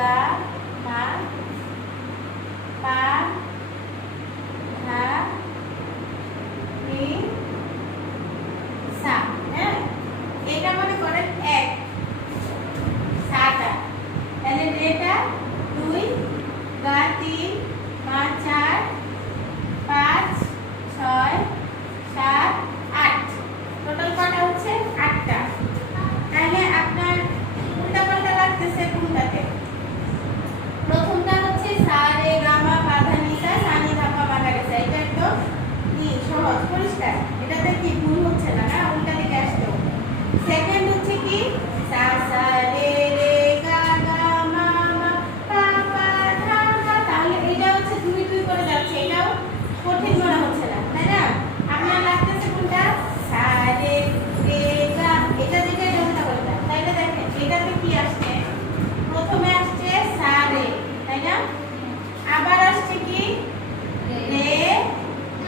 গা মা পা ধা নি সা। হ্যাঁ, এটা মনে করেন এক সাটা, তাহলে রেটা 2 গা 3 মা 4 5 6 7 8, টোটাল কটা হচ্ছে 8টা। তাহলে আপনার উল্টা পাল্টা লাগতেছে কোনটাতে? প্রথমটা হচ্ছে সা রে গা মা পা ধা নি সা সা নি ধা পা মা গা রে সা, এটা একদম কি সহজ পরিষ্কার, এটাতে কি ভুল হচ্ছে না, না উল্টা দিকে আসছে। সেকেন্ড হচ্ছে কি সা সা রে রে গা গা মা মা পা পা ধা ধা, তাহলে এটা হচ্ছে 2 2 করে যাচ্ছে, এটাও কঠিন মনে হচ্ছে না, তাই না? আপনার লাগতেছে কোনটা? সা রে রে গা, এটা যেটা এটা উল্টা পাল্টা। তাইলে দেখেন এটাতে কি আসছে? প্রথমে আসছে সা রে, তাই না? আবার আসছে কি রে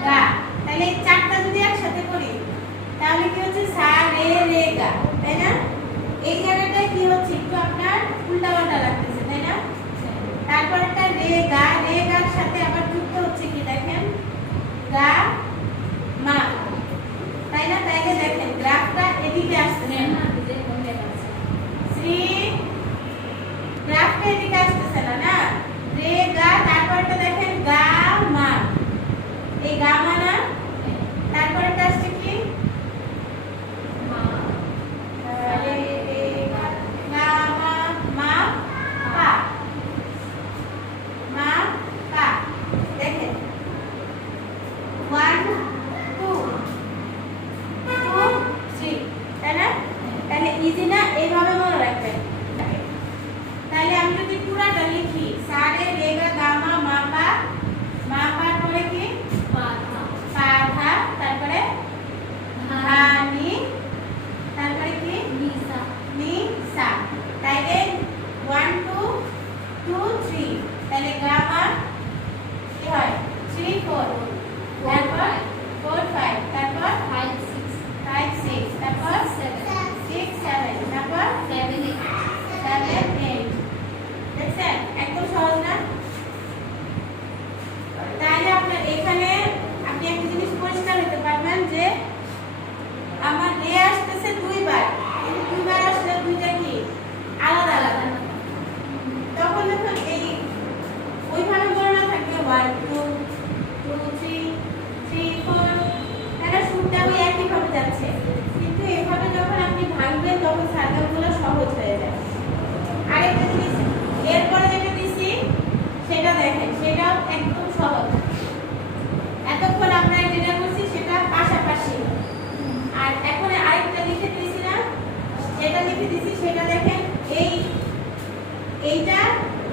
গা, তাহলে এই চারটা যদি একসাথে করি তাহলে কি হচ্ছে সা রে রে গা, তাই না? এই জায়গাটায় কি হচ্ছে একটু আপনার উল্টা পাল্টা লাগতেছে, তাই না? তারপর একটা রে গার সাথে আবার যুক্ত হচ্ছে কি দেখেন গা মা, তাই না? তাইলে দেখেন গ্রাফটা এদিকে আসছে না, শ্রী গ্রাফটা এদিকে আসতেছে না, না রে গা, তারপরটা দেখেন গা মা, এই গা মা না, তারপরটা আসছে কি রে রে গা গা মা মা পা মা পা। দেখেন 1 2 2 3, তাই না? তাহলে ইজি না? এইভাবে মনে রাখবেন। তাহলে আমি যদি পুরাটা লিখি সা রে রে গা গা মা মা পার পরে কি পা ধা, তারপরে ধা নি, তারপরে কি নি সা, তাইলে 1 2 2 3, তাহলে গা মা কি হয় 3 4, তারপর 4 5, তারপর 5 6, তারপর 6 7, তারপর 7 8। দেখছেন একদম সহজ না? তাহলে আপনার এখানে আপনি একটা জিনিস পরিষ্কার হতে পারবেন যে আমার রে আসতেছে 2 বার, কিন্তু 2 বার আসলে দুইটা কি আলাদা আলাদা, তখন যখন এই ওইভাবে গণনা থাকবে 1 2 2 3 3 4, তাহলে সুরটা ওই একই ভাবে যাচ্ছে, কিন্তু এভাবে যখন আপনি ভাঙবেন তখন সার্কেলগুলো সহজ হয়ে যায়। আরেকটা জিনিস এরপরে যেটা দিছি সেটা দেখেন, সেটাও একদম সহজ। এতক্ষণ আমরা যেটা করছি সেটা পাশাপাশি, আর এখন আরেকটা লিখে দিয়েছি না, যেটা লিখে দিয়েছি সেটা দেখেন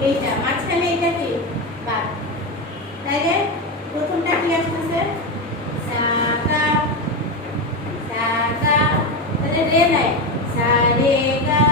এইটা মাঝখানে এইটা কি বাদ, তাইলে প্রথমটা কি আসতেছে সা গা, তাহলে রে নাই সা রে গা